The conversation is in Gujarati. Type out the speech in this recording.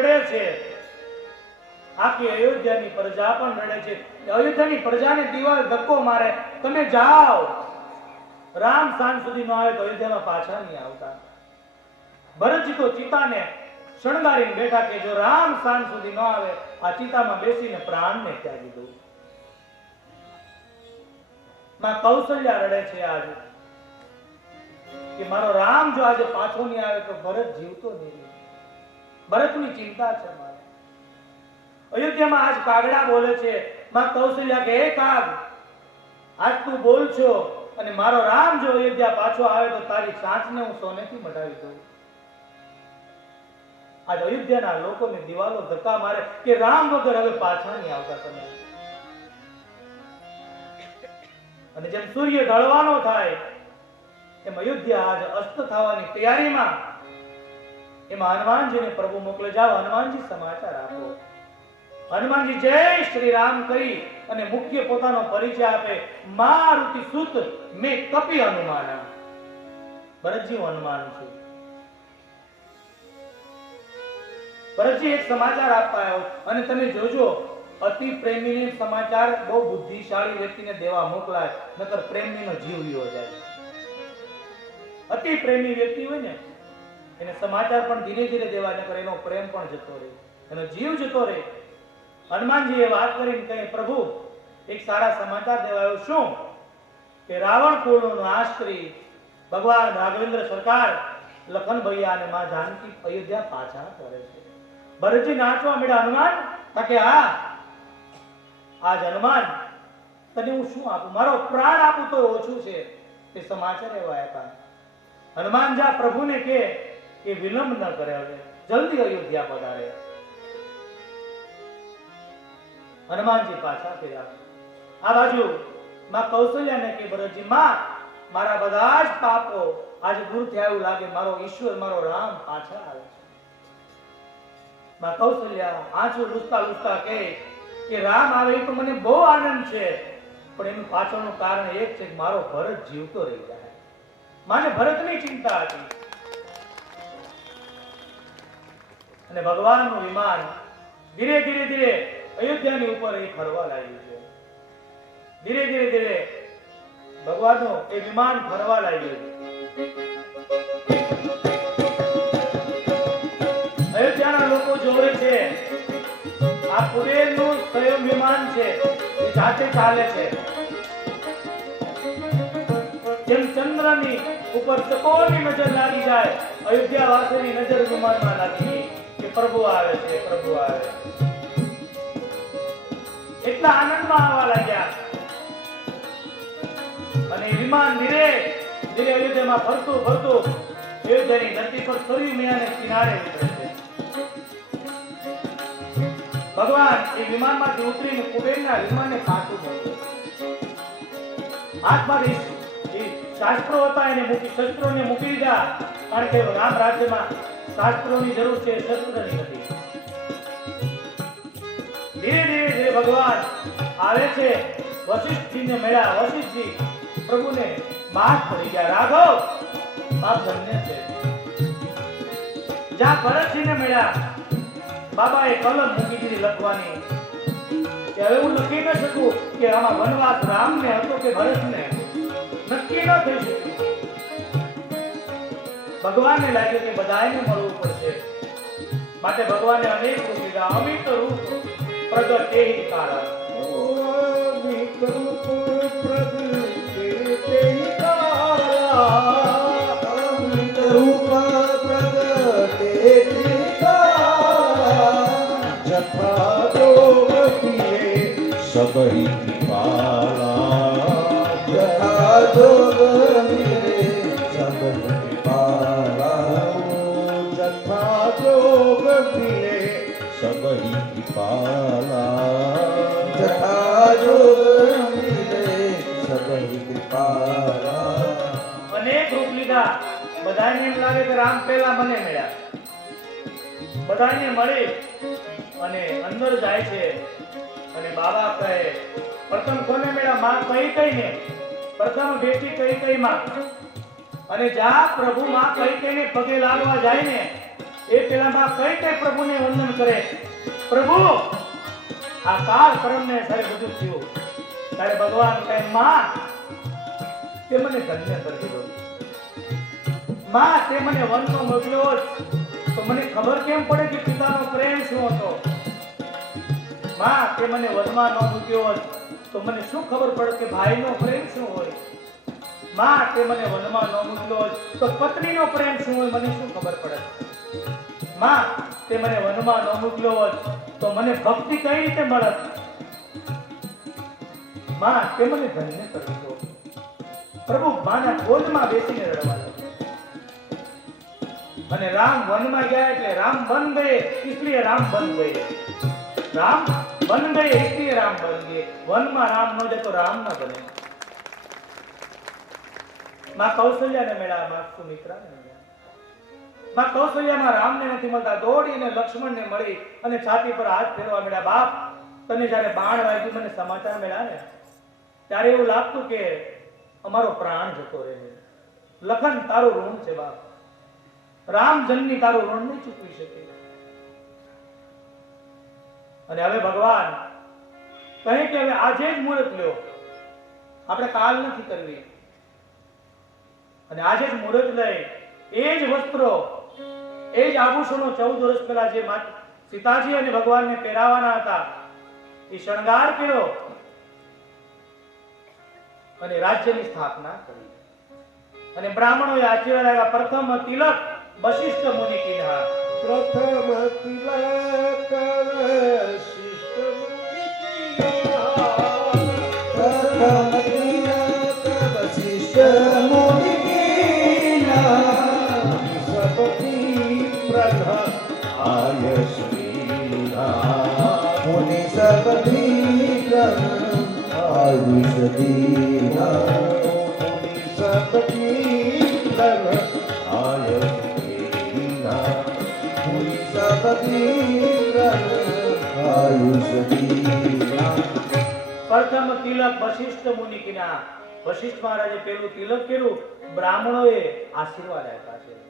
રડે છે, આખી અયોધ્યાની પ્રજા પણ રડે છે. અયોધ્યાની પ્રજાને દિવાલ ધક્કો મારે, તમે જાઓ, રામ સાંજ સુધી ન આવે તો અયોધ્યામાં પાછા નહીં આવતા. ભરતજી તો ચિતાને શણગારીને બેઠા કે જો રામ સાંજ સુધી ન આવે આ ચિતામાં બેસીને પ્રાણને ત્યાગી દઉં. માં કૌશલ્યા રડે છે આજે કે મારો રામ જો આજે પાછો નહીં આવે તો ભરત જીવતો નહીં રહે. ભરતની ચિંતા છે મારે. અયોધ્યામાં આજ કાગડા બોલે છે. માં કૌશલ્યા કે હે કાગ, આજ તું બોલ છો અને મારો રામ જો અયોધ્યા પાછો આવે તો તારી સાંચને હું સોનેથી મઢાવી દઉં. આજ અયોધ્યાના લોકોને દિવાલો ધક્કા મારે કે રામ વગર હવે પાછા નહીં આવતા તમે. અને જેમ સૂર્ય ઢળવાનો થાય એમ અયોધ્યા આજ અસ્ત થવાની તૈયારીમાં. એમાં હનુમાનજીને પ્રભુ મોકલે, જાઓ હનુમાનજી સમાચાર આપો. હનુમાનજી જય શ્રી રામ કહી અને મુખ્ય પોતાનો પરિચય આપે. મારુતિ સુત મેં કપી હનુમાન. ભરતજી હું હનુમાન છું. ભરતજી એક સમાચાર આપવા આવ્યો અને તમે જોજો અતિ પ્રેમીને સમાચાર બહુ બુદ્ધિશાળી વ્યક્તિને દેવા મોકલાય, નકર પ્રેમીનો જીવ વિયો જાય. અતિ પ્રેમી વ્યક્તિ હોય ને એને સમાચાર પણ ધીરે ધીરે દેવા, નકર એનો પ્રેમ પણ જતો રહે, એનો જીવ જતો રહે. હનુમાનજીએ વાત કરીને કહે પ્રભુ એક સારા સમાચાર દેવાયો. શું? કે રાવણ કુળનો નાશ કરી ભગવાન રાઘવેન્દ્ર સરકાર લખન ભૈયા અને માં જાનકી અયોધ્યા પાછા કરે છે. ભરતજી નાચવા મળ્યા. હનુમાન કે હા આજ હનુમાન તને હું શું આપું, મારો પ્રાણ આપું તો ઓછું છે. તે સમાચાર એવા આપ્યા. હનુમાન જા પ્રભુને કે વિલંબ ન કરે, હવે જલ્દી અયોધ્યા પધારે. હનુમાનજી પાછા ફર્યા. આ બાજુ માં કૌશલ્યાને કે ભરતજી માં મારા બધા જ પાપો આજે દૂર થયા એવું લાગે, મારો ઈશ્વર મારો રામ પાછા આવે છે. માં કૌશલ્યા આંસુ લૂછતા લૂછતા કહે કે રામ આવે તો મને બહુ આનંદ છે, પણ એનું પાછળનું કારણ એક છે કે મારો ભરત જીવતો રહી જાય. માને ભરતની ચિંતા હતી. અને ભગવાનનું વિમાન ધીરે ધીરે ધીરે અયોધ્યાની ઉપર એ ફરવા લાગ્યું છે. ધીરે ધીરે ધીરે ભગવાનનું એ વિમાન ફરવા લાગ્યું. અયોધ્યાના લોકો જોવે છે આ કુબેરનું સ્વયં વિમાન છે, એ જાતે ચાલે છે. જેમ ચંદ્રની ઉપર ચકોરની નજર લાગી જાય, અયોધ્યા વાસીની નજર વિમાનમાં લાગી કે પ્રભુ આવે છે, પ્રભુ આવે. એટલા આનંદમાં આવવા લાગ્યા અને વિમાન ધીરે ધીરે અયોધ્યામાં ફરતું ફરતું અયોધ્યાની ધરતી પર સરયુ મેળાને કિનારે ઉતરે છે. ભગવાન એ વિમાનમાંથી ઉતરીને કુબેરના વિમાનને પાછું મૂકે. હાથમાં શાસ્ત્રો હતા એને મૂકી, શસ્ત્રોને મૂકી દીધા, કારણ કે રામ રાજ્યમાં શાસ્ત્રોની જરૂર છે, શસ્ત્રની નથી. ધીરે ધીરે ધીરે ભગવાન આવે છે. વશિષ્ઠજીને મળ્યા. વશિષ્ઠજી પ્રભુને માફ કરી ગયા. રાઘવ બાપ ધન્ય છે. જ્યાં ભરતજીને મળ્યા, બાબાએ કલમ મૂકી દીધી લખવાની કે હવે હું લખી ન શકું કે આમાં વનવાસ રામને હતો કે ભરતને, નક્કી ન થઈ શક્યું. ભગવાનને લાગ્યું કે બધાને મળવું પડશે, માટે ભગવાને અનેક રૂપ લીધા. અમિત રૂપ પ્રગટે કાળા, અમિત રૂપ પ્રગટે કાળા, અમિત રૂપ પ્રગટે કાળા, જથા જોગ કિએ सबहि कृपाला, जथा जोग मिले सबहि कृपाला, जथा जोग मिले सबहि कृपाला, जथा जोग मिले सबहि कृपाला. અનેક રૂપ લીધા. બધાને એમ લાગે કે રામ પહેલા મને મળ્યા. બધાને મળી અને અંદર જાય છે અને બાબા કહે પ્રથમ કોને મળ્યા? માં કઈ કઈને. પ્રથમ બેટી કઈ કઈ માં. અને જા પ્રભુ માં કઈ કઈને પગે લાગવા જાય ને એ પેલામાં કઈ કઈ પ્રભુને વંદન કરે. પ્રભુ આ કાળ કર્મને સારે બધું થયું ત્યારે ભગવાન કહે માં તે મને ધન્ય કરી દીધો. માં તે મને વનમાં મોકલ્યો તો મને ખબર કેમ પડે કે પિતાનો પ્રેમ શું હતો. માં તે મને વનમાં ન મૂક્યો તો મને શું ખબર પડે કે ભાઈનો પ્રેમ શું હોય. માં તે મને વનમાં ન મૂક્યો તો પત્નીનો પ્રેમ શું હોય મને શું ખબર પડે. માં તે મને વનમાં ન મૂક્યો હોત તો મને ભક્તિ કઈ રીતે મળત. માં તે મને ધન્ય કરી દીધો. પ્રભુ માના ગોદમાં બેસીને રડવા લાગ્યા. અને રામ વનમાં ગયા એટલે રામ બન ગયે इसलिए રામ બન ગયે. રામ બન ગયે इसलिए રામ બન ગયે. વનમાં રામ ન જાય તો રામ ના બને. માં કૌશલ્યાને મળ્યા, માં સુમિત્રાને મળ્યા. માં કૌશલ્યામાં રામને નથી મળતા દોડીને લક્ષ્મણને મળી અને છાતી પર હાથ ફેરવા મળ્યા. બાપ તને જ્યારે બાણ વાગ્યું મને સમાચાર મળ્યા ને ત્યારે એવું લાગતું કે અમારો પ્રાણ જતો રહે. લખન તારું ઋણ છે બાપ. રામ જન્મી તારું ઋણ નહીં ચૂકવી શકે. અને હવે ભગવાન કહે કે હવે આજે જ મુહૂર્ત લ્યો, આપણે કાલ નથી કરવી. અને આજે જ મુહૂર્ત લઈ એ જ વસ્ત્રો એ જ આભૂષણો 14 વર્ષ પહેલા જે સીતાજી અને ભગવાનને પહેરાવાના હતા એ શણગાર કર્યો અને રાજ્યની સ્થાપના કરી. અને બ્રાહ્મણોએ આશીર્વાદ આપ્યા. પ્રથમ તિલક વશિષ્ઠ મુનિ કીધા. પ્રથમ તિલક વશિષ્ઠ મુનિ કીધા. પ્રથમ તિલક વશિષ્ઠ મુનિ કીધા. સપતિ પ્રથમ આયસ દીના. મુનિ સપતિ પ્રથમ આયુષ દીના. મુનિ સપતિ પ્રથમ આયસ દીના. મુનિ સપતિ પ્રથમ આયુષ દીના. પ્રથમ તિલક વશિષ્ઠ મુનિ કીધા. વશિષ્ઠ મહારાજે પેલું તિલક કર્યું. બ્રાહ્મણોએ આશીર્વાદ આપ્યા છે.